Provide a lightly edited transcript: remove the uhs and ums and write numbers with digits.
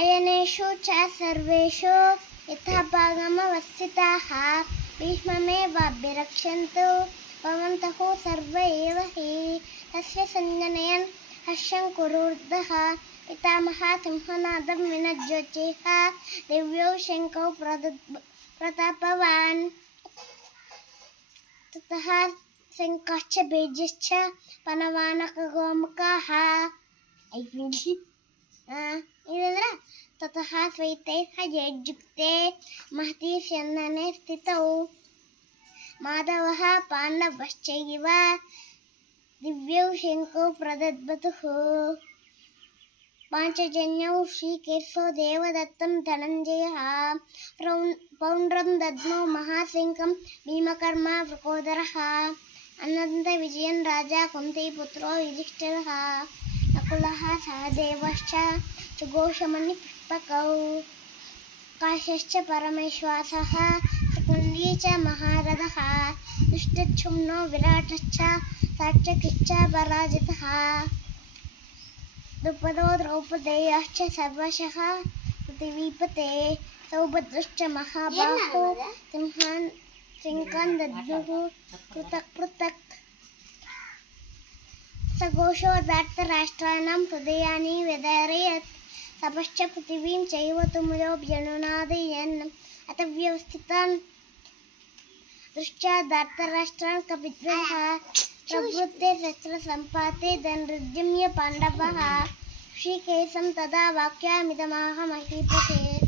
अयनेषु च सर्वेषु यथाभागमवस्थिताः भीष्ममेवाभ्यरक्षन्तु भवन्तः सर्व एव हि तस्य सञ्जनयन् हर्षं कुरुर्दः पितामहः सिंहनादं विनज्योतिः दिव्यौ शङ्खौ प्रतापवान् ततः शङ्खश्च बीजश्च पनवानकगोमुखाः इदंद्र ततः श्वेतैः यज्जुक्ते महती स्यन्दने स्थितौ माधवः पाण्डवश्चैव दिव्यौ शङ्खौ प्रदद्मतुः पाञ्चजन्यौ श्रीकेशो देवदत्तं धनञ्जयः पौण्ड्रं दद्मौ महासिंहं भीमकर्मा वृकोदरः अनन्तविजयन् राजा कुन्तीपुत्रो युधिष्ठिरः नकुलः सहदेवश्च सुघोषमणिपुष्पकौ काशश्च परमेश्वासः शकुनी च महारथः दुष्टच्छुम्नो विराटश्च सात्यकिश्च पराजितः द्रुपदो द्रौपदेयश्च सर्वशः पृथिवीपते सौभद्रश्च महाबाहो सिंहान् दद्मुः पृथक् पृथक् सघोषो धार्तराष्ट्राणां हृदयानि व्यधारयत् सपश्च पृथिवीं चैव तुमुलोऽभ्यनुनादयन् अथ व्यवस्थितान् दृष्ट्वा धार्तराष्ट्रान् कपिध्वजः प्रवृत्ते शस्त्रसम्पाते धनुर्जम्य पाण्डवः ऋषिकेशं तदा वाक्यमिदमाह महीपते।